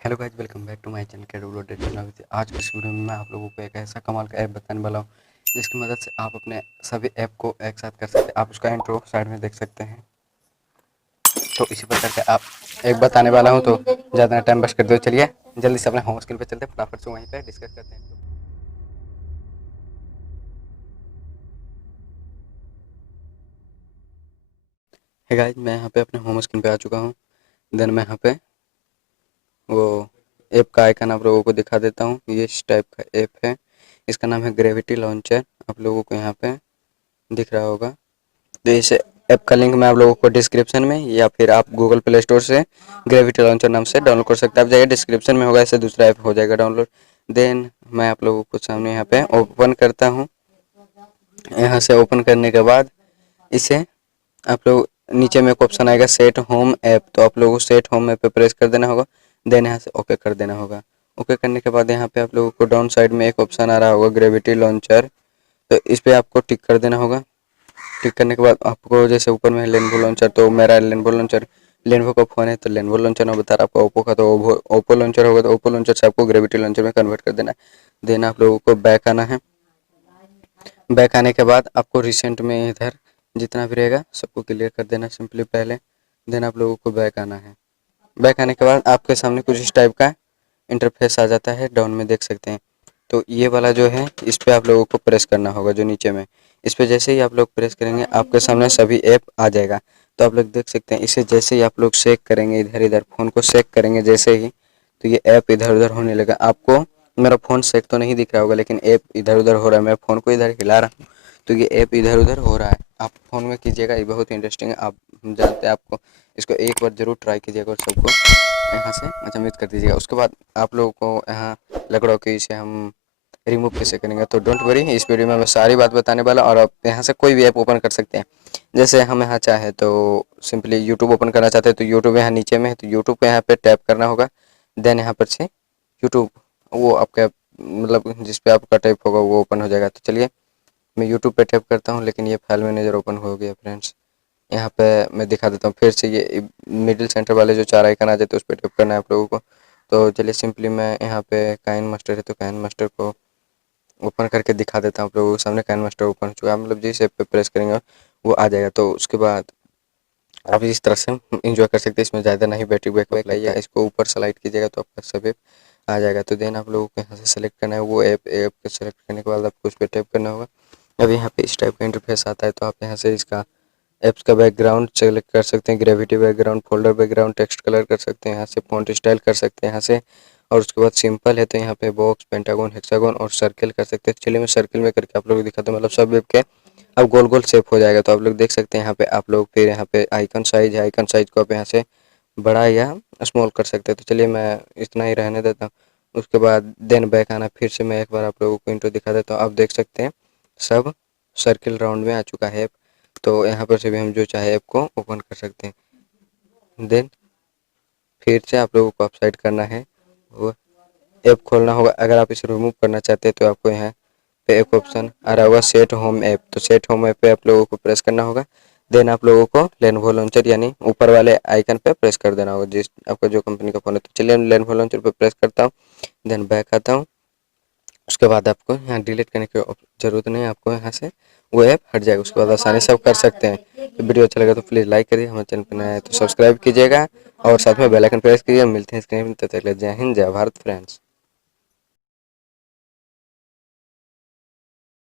Hello guys, welcome back to my channel कैडोलोडेड। आज की इस वीडियो में मैं आप लोगों को एक ऐसा कमाल का ऐप बताने वाला हूँ जिसकी मदद से आप अपने सभी ऐप को एक साथ कर सकते हैं। आप उसका इंट्रो साइड में देख सकते हैं। तो इसी प्रकार के आप एक बताने वाला हूँ, तो ज़्यादा टाइम वेस्ट कर दो। चलिए जल्दी से अपने होम स्क्रीन पे चलते हैं, फटाफट से वहीं पे डिस्कस करते हैं। है गाइज, मैं यहाँ पे अपने होम स्क्रीन पे आ चुका हूँ। देन मैं यहाँ पे वो ऐप का आइकन आप लोगों को दिखा देता हूँ। ये इस टाइप का ऐप है, इसका नाम है ग्रेविटी लॉन्चर। आप लोगों को यहाँ पे दिख रहा होगा। तो इस ऐप का लिंक मैं आप लोगों को डिस्क्रिप्शन में या फिर आप गूगल प्ले स्टोर से ग्रेविटी लॉन्चर नाम से डाउनलोड कर सकते हैं। आप जाइए, डिस्क्रिप्शन में होगा, इससे दूसरा ऐप हो जाएगा डाउनलोड। देन मैं आप लोगों को सामने यहाँ पे ओपन करता हूँ। यहाँ से ओपन करने के बाद इसे आप लोग नीचे में एक ऑप्शन आएगा सेट होम ऐप, तो आप लोगों को सेट होम ऐप पे प्रेस कर देना होगा। देन यहाँ से ओके कर देना होगा। ओके करने के बाद यहाँ पे आप लोगों को डाउन साइड में एक ऑप्शन आ रहा होगा ग्रेविटी लॉन्चर, तो इस पर आपको टिक कर देना होगा। क्लिक करने के बाद आपको जैसे ऊपर में है लेनोवो लॉन्चर, तो मेरा लेनोवो लॉन्चर, लेनोवो का फ़ोन है तो लेनोवो लॉन्चर में बता रहा आपका ओप्पो का, तो ओप्पो लॉन्चर होगा तो ओप्पो लॉन्चर से आपको ग्रेविटी लॉन्चर में कन्वर्ट कर देना है। देन आप लोगों को बैक आना है। बैक आने के बाद आपको रिसेंट में इधर जितना भी रहेगा सबको क्लियर कर देना सिंपली पहले। देन आप लोगों को बैक आना है। बैक आने के बाद आपके सामने कुछ इस टाइप का इंटरफेस आ जाता है, डाउन में देख सकते हैं। तो ये वाला जो है इस पर आप लोगों को प्रेस करना होगा, जो नीचे में इस पर जैसे ही आप लोग प्रेस करेंगे आपके सामने सभी ऐप आ जाएगा। तो आप लोग देख सकते हैं, इसे जैसे ही आप लोग शेक करेंगे, इधर इधर फ़ोन को शेक करेंगे जैसे ही, तो ये ऐप इधर उधर होने लगा। आपको मेरा फ़ोन शेक तो नहीं दिख रहा होगा, लेकिन ऐप इधर उधर हो रहा है। मैं फ़ोन को इधर हिला रहा हूँ तो ये ऐप इधर उधर हो रहा है। आप फ़ोन में कीजिएगा, ये बहुत इंटरेस्टिंग है। आप जानते हैं, आपको इसको एक बार ज़रूर ट्राई कीजिएगा और सबको यहाँ से अचंभित कर दीजिएगा। उसके बाद आप लोगों को यहाँ लग रहा हो कि इसे हम रिमूव कैसे करेंगे, तो डोंट वरी, इस वीडियो में मैं सारी बात बताने वाला। और आप यहाँ से कोई भी ऐप ओपन कर सकते हैं। जैसे हम यहाँ चाहे तो सिंपली यूट्यूब ओपन करना चाहते हैं, तो यूट्यूब यहाँ नीचे में है, तो यूट्यूब पे यहाँ पे टैप करना होगा। देन यहाँ पर से यूट्यूब वो आपका मतलब जिस पे आपका टैप होगा वो ओपन हो जाएगा। तो चलिए मैं यूट्यूब पे टैप करता हूँ, लेकिन ये फाइल मैनेजर ओपन हो गया फ्रेंड्स। यहाँ पे मैं दिखा देता हूँ फिर से, ये मिडिल सेंटर वाले जो चार आइकन आ जाते हैं उस पर टैप करना है आप लोगों को। तो चलिए सिंपली मैं यहाँ पे काइन मास्टर है तो काइन मास्टर को ओपन करके दिखा देता हूँ आप लोगों के सामने। काइन मास्टर ओपन हो चुका है, मतलब जिस ऐप पे प्रेस करेंगे वो आ जाएगा। तो उसके बाद आप इस तरह से इंजॉय कर सकते हैं। इसमें ज़्यादा नहीं बैटरी बैकअप लगेगा। इसको ऊपर स्लाइड कीजिएगा तो आपका सब ऐप आ जाएगा। तो देन आप लोगों को यहाँ से सेलेक्ट करना है वो ऐप। ऐप को सेलेक्ट करने के बाद आपको उस पर टैप करना होगा। अब यहाँ पे इस टाइप का इंटरफेस आता है, तो आप यहाँ से इसका ऐप्स का बैकग्राउंड सेलेक्ट कर सकते हैं, gravity background, folder background, text colour कर सकते हैं, यहाँ से फॉन्ट स्टाइल कर सकते हैं यहाँ से। और उसके बाद सिंपल है तो यहाँ पे बॉक्स, पेंटागन, हेक्सागन और सर्कल कर सकते हैं। चलिए मैं सर्कल में करके आप लोग दिखाता हूँ, मतलब सब वेब के अब गोल गोल शेप हो जाएगा। तो आप लोग देख सकते हैं यहाँ पे आप लोग फिर यहाँ पे आइकन साइज है, आइकन साइज को आप यहाँ से बड़ा या स्मॉल कर सकते हैं। तो चलिए मैं इतना ही रहने देता हूँ। उसके बाद देन बैक आना, फिर से मैं एक बार आप लोगों को इंट्रो दिखा देता हूँ। आप देख सकते हैं सब सर्किल राउंड में आ चुका है। तो यहाँ पर से भी हम जो चाहे ऐप को ओपन कर सकते हैं। देन फिर से आप लोगों को अपसाइड करना है, वो ऐप खोलना होगा। अगर आप इसे रिमूव करना चाहते हैं तो आपको यहाँ पे एक ऑप्शन आ रहा होगा सेट होम ऐप, तो सेट होम ऐप पे आप लोगों को प्रेस करना होगा। देन आप लोगों को लेनोवो लॉन्चर यानी ऊपर वाले आइकन पे प्रेस कर देना होगा जिस आपका जो कंपनी का फ़ोन है। तो चलिए मैं लेनोवो लॉन्चर पे प्रेस करता हूँ। देन बैक आता हूँ। उसके बाद आपको यहाँ डिलीट करने की ज़रूरत नहीं है, आपको यहाँ से वो ऐप हट जाएगा। उसके बाद आसानी से आप कर सकते हैं। तो वीडियो अच्छा लगा तो प्लीज़ लाइक करिए, हमारे चैनल पर नया है तो सब्सक्राइब कीजिएगा और साथ में बेल आइकन प्रेस कीजिए। मिलते हैं स्क्रीन पर, तब तक के लिए जय हिंद, जय भारत फ्रेंड्स।